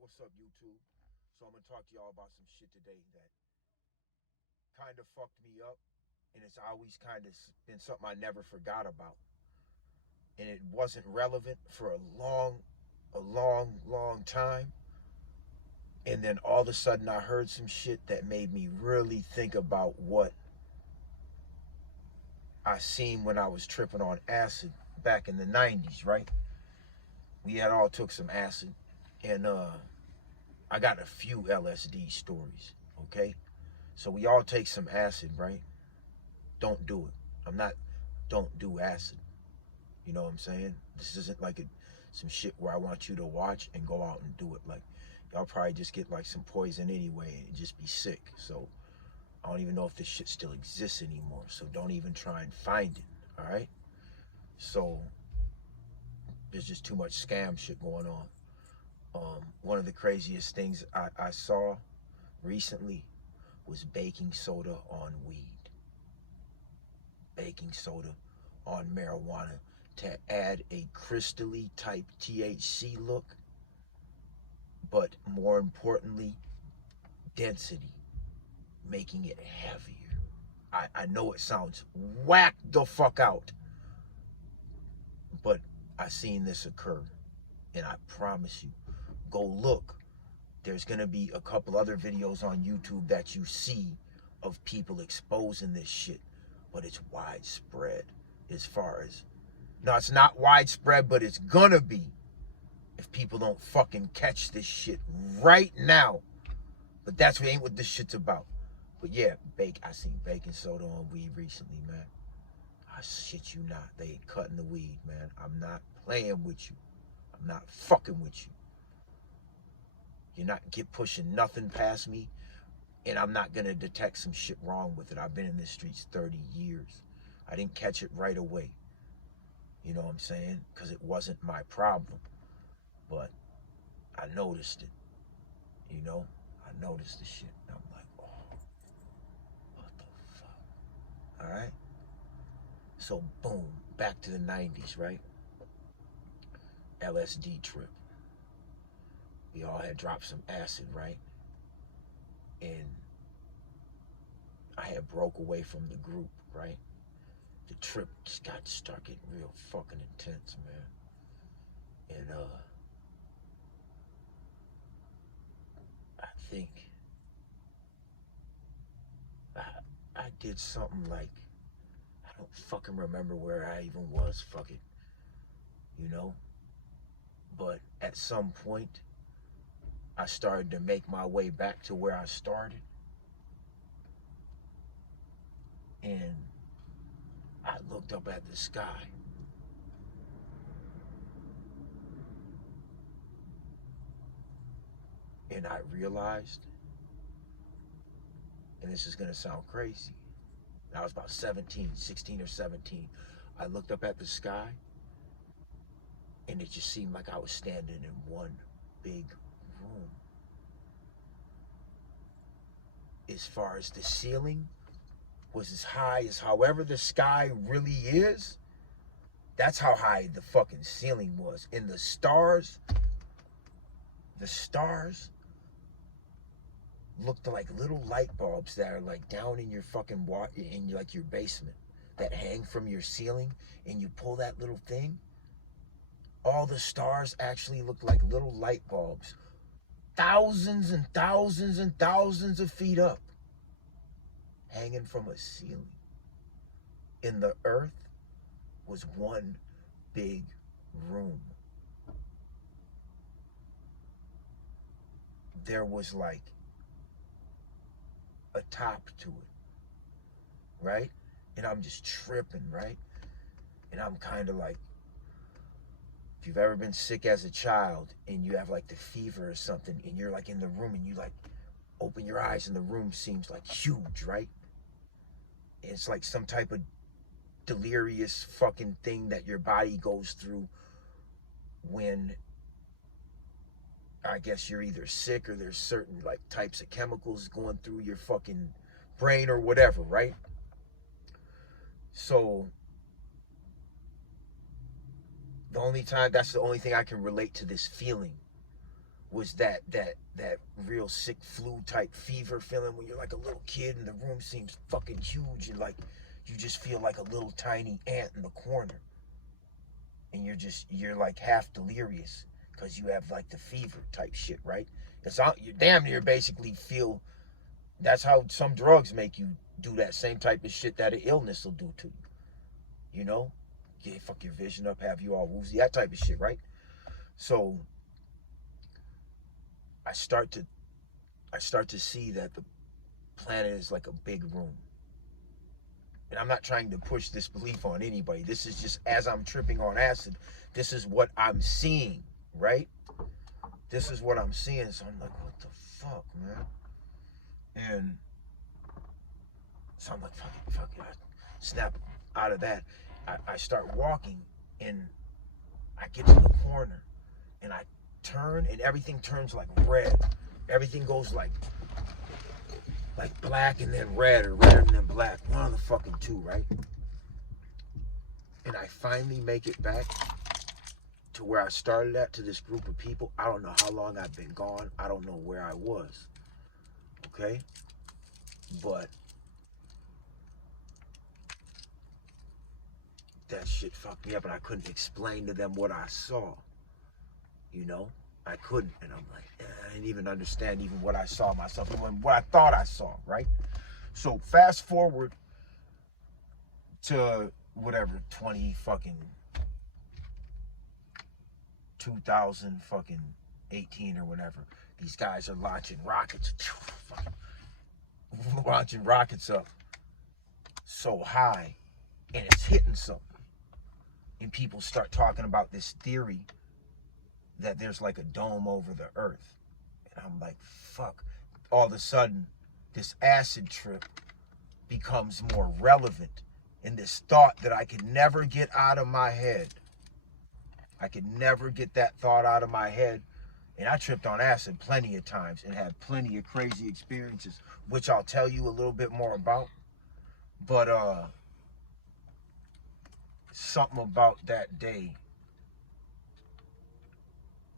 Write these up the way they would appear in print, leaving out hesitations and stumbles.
what's up, YouTube? So I'm gonna talk to y'all about some shit today that kind of fucked me up, and it's always kind of been something I never forgot about, and it wasn't relevant for a long time. And then all of a sudden, I heard some shit that made me really think about what I seen when I was tripping on acid back in the 90's, right? We had all took some acid, and I got a few LSD stories, okay? So we all take some acid, right? Don't do it. Don't do acid. You know what I'm saying? This isn't like some shit where I want you to watch and go out and do it. Like, y'all probably just get like some poison anyway and just be sick. So I don't even know if this shit still exists anymore. So don't even try and find it, all right? So there's just too much scam shit going on. One of the craziest things I saw recently was baking soda on weed. Baking soda on marijuana to add a crystally type THC look, but more importantly, density, making it heavier. I know it sounds whack the fuck out, but I seen this occur, and I promise you, go look. There's gonna be a couple other videos on YouTube that you see of people exposing this shit, but it's widespread as far as, no, it's not widespread, but it's gonna be if people don't fucking catch this shit right now. But that's ain't what this shit's about. But yeah, I seen baking soda on weed recently, man. I shit you not. They ain't cutting the weed, man. I'm not playing with you. I'm not fucking with you. You're not pushing nothing past me, and I'm not gonna detect some shit wrong with it. I've been in the streets 30 years. I didn't catch it right away. You know what I'm saying? Because it wasn't my problem. But I noticed it. You know? I noticed the shit. And I'm like, oh, what the fuck? Alright? So boom, back to the 90's, right? LSD trip. We all had dropped some acid, right? And I had broke away from the group, right? The trip just got to start getting real fucking intense, man. And I think I, I did something like, I don't fucking remember where I even was, fuck it, you know? But at some point, I started to make my way back to where I started. And I looked up at the sky. And I realized, and this is gonna sound crazy, I was about 17, 16 or 17. I looked up at the sky, and it just seemed like I was standing in one big room. As far as the ceiling was as high as however the sky really is, that's how high the fucking ceiling was. And the stars looked like little light bulbs that are like down in your fucking in like your basement, that hang from your ceiling, and you pull that little thing. All the stars actually looked like little light bulbs, thousands and thousands and thousands of feet up, hanging from a ceiling. And the earth was one big room. There was like a top to it, right? And I'm just tripping, right? And I'm kind of like, if you've ever been sick as a child and you have like the fever or something, and you're like in the room and you like open your eyes and the room seems like huge, right? It's like some type of delirious fucking thing that your body goes through when, I guess, you're either sick or there's certain like types of chemicals going through your fucking brain or whatever, right? So that's the only thing I can relate to this feeling was that real sick flu type fever feeling when you're like a little kid and the room seems fucking huge and like you just feel like a little tiny ant in the corner. And you're like half delirious because you have like the fever type shit, right? You damn near basically feel, that's how some drugs make you do that same type of shit that an illness will do to you. You know? Yeah, fuck your vision up, have you all woozy, that type of shit, right? So I start to see that the planet is like a big room. And I'm not trying to push this belief on anybody. This is just, as I'm tripping on acid, this is what I'm seeing, right? This is what I'm seeing. So I'm like, what the fuck, man? And so I'm like, fuck it. I snap out of that. I start walking and I get to the corner and I turn and everything turns like red. Everything goes like black and then red, or red and then black. One of the fucking two, right? And I finally make it back to where I started at, to this group of people. I don't know how long I've been gone. I don't know where I was. Okay? But that shit fucked me up and I couldn't explain to them what I saw. You know? I couldn't. And I'm like, I didn't even understand even what I saw myself, even what I thought I saw, right? So fast forward to whatever, 2018 or whatever. These guys are launching rockets, launching rockets up so high, and it's hitting something. And people start talking about this theory that there's like a dome over the earth. And I'm like, fuck. All of a sudden, this acid trip becomes more relevant. And this thought that I could never get out of my head. I could never get that thought out of my head. And I tripped on acid plenty of times and had plenty of crazy experiences, which I'll tell you a little bit more about. But something about that day,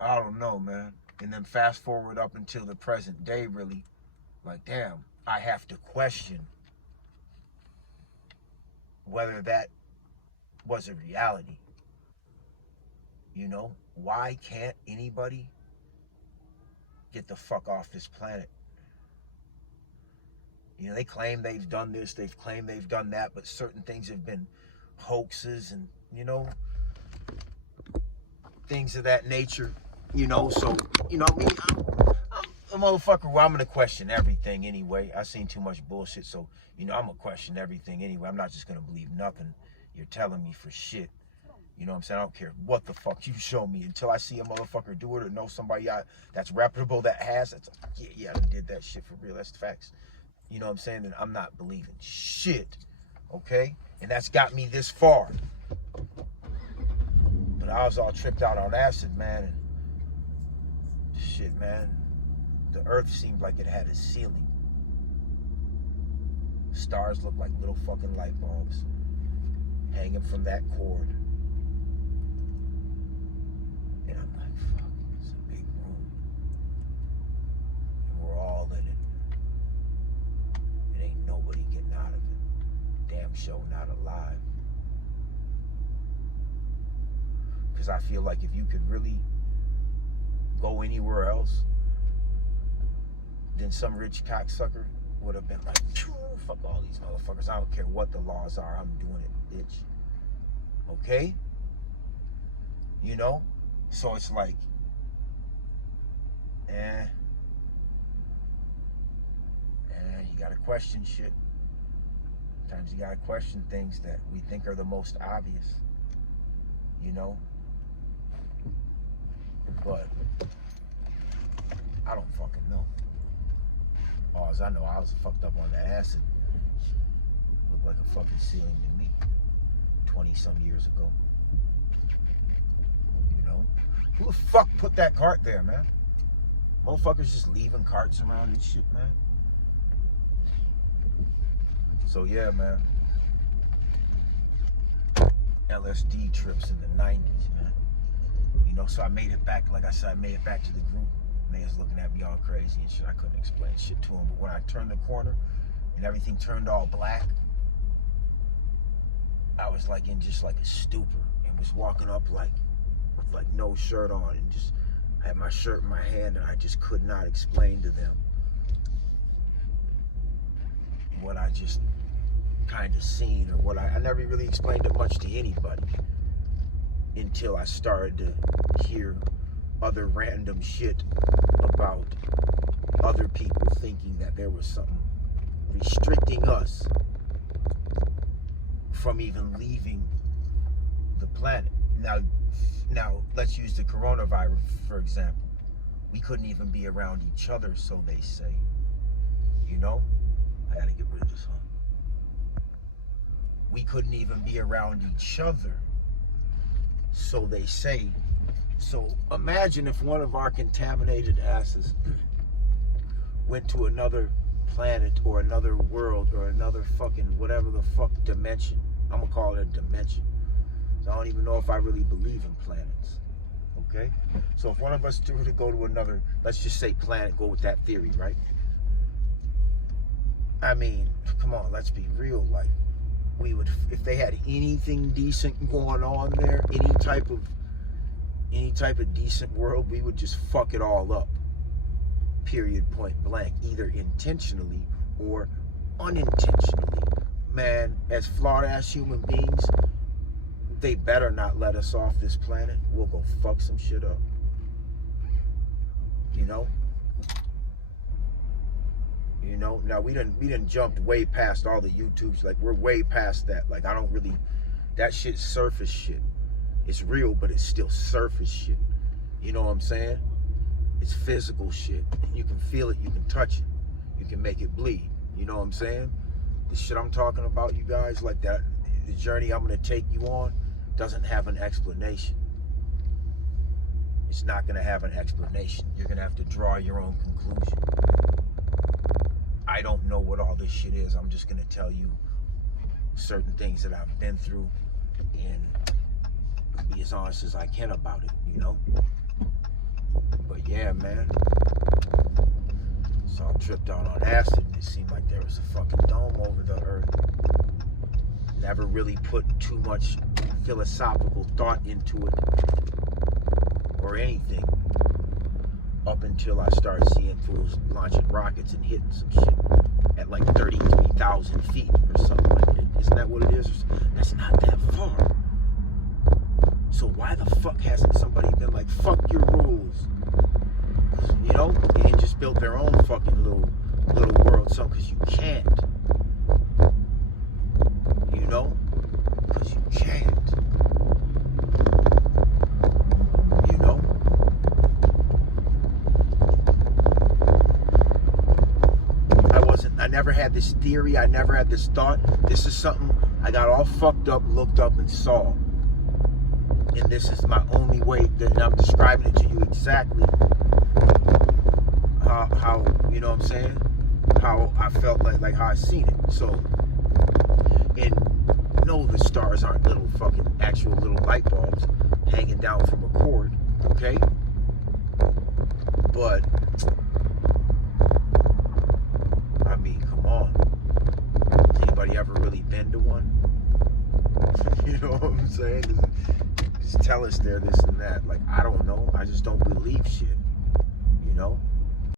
I don't know, man. And then fast forward up until the present day, really, like, damn, I have to question whether that was a reality. You know, why can't anybody get the fuck off this planet? You know, they claim they've done this, they've claimed they've done that, but certain things have been hoaxes and, you know, things of that nature. You know, so, you know what I mean? I'm a motherfucker where I'm going to question everything anyway. I've seen too much bullshit, so, you know, I'm going to question everything anyway. I'm not just going to believe nothing you're telling me for shit. You know what I'm saying? I don't care what the fuck you show me until I see a motherfucker do it or know somebody that's reputable that has. That's like, yeah, I did that shit for real. That's the facts. You know what I'm saying? And I'm not believing shit, okay? And that's got me this far. But I was all tripped out on acid, man, and shit, man. The earth seemed like it had a ceiling. Stars looked like little fucking light bulbs hanging from that cord. And I'm like, fuck, it's a big room. And we're all in it. And ain't nobody getting out of it. Damn show not alive. Because I feel like if you could really go anywhere else, then some rich cocksucker would have been like, fuck all these motherfuckers. I don't care what the laws are. I'm doing it, bitch. Okay? You know? So it's like, you gotta question shit. Sometimes you gotta question things that we think are the most obvious. You know? But I don't fucking know. All I know, I was fucked up on that acid. Looked like a fucking ceiling to me 20-some years ago. You know? Who the fuck put that cart there, man? Motherfuckers just leaving carts around and shit, man. So yeah, man. LSD trips in the 90's, man. You know, so I made it back, like I said, I made it back to the group. looking at me all crazy and shit. I couldn't explain shit to him. But when I turned the corner and everything turned all black, I was like in just like a stupor and was walking up like with like no shirt on and just I had my shirt in my hand and I just could not explain to them what I just kind of seen or what I never really explained it much to anybody until I started to hear other random shit about other people thinking that there was something restricting us from even leaving the planet. Now let's use the coronavirus for example. We couldn't even be around each other, so they say. You know? I gotta get rid of this, huh? We couldn't even be around each other, so they say. So imagine if one of our contaminated asses went to another planet or another world or another fucking whatever the fuck dimension. I'm gonna call it a dimension. So I don't even know if I really believe in planets. Okay? So if one of us were to go to another, let's just say planet, go with that theory, right? I mean, come on, let's be real. Like, we would, if they had anything decent going on there, any type of decent world, we would just fuck it all up. Period, point blank, either intentionally or unintentionally. Man, as flawed ass human beings, they better not let us off this planet. We'll go fuck some shit up. You know? You know, now we done jumped way past all the YouTubes. Like, we're way past that. Like, I don't really, that shit's surface shit. It's real, but it's still surface shit. You know what I'm saying? It's physical shit. You can feel it, you can touch it, you can make it bleed. You know what I'm saying? The shit I'm talking about, you guys, like that, the journey I'm gonna take you on doesn't have an explanation. It's not gonna have an explanation. You're gonna have to draw your own conclusion. I don't know what all this shit is. I'm just gonna tell you certain things that I've been through and be as honest as I can about it, you know? But yeah, man. So I tripped out on acid and it seemed like there was a fucking dome over the earth. Never really put too much philosophical thought into it or anything up until I started seeing fools launching rockets and hitting some shit at like 33,000 feet or something like that. Isn't that what it is? That's not that far. So why the fuck hasn't somebody been like, fuck your rules? You know, and just built their own fucking little world, so because you can't. You know? Because you can't. You know? I never had this theory, I never had this thought. This is something I got all fucked up, looked up, and saw. And this is my only way that I'm describing it to you exactly how you know what I'm saying? How I felt like how I seen it. So, and no, the stars aren't little fucking actual little light bulbs hanging down from a cord, okay? But I mean, come on. Anybody ever really been to one? You know what I'm saying? Just tell us they're this and that. Like, I don't know. I just don't believe shit. You know?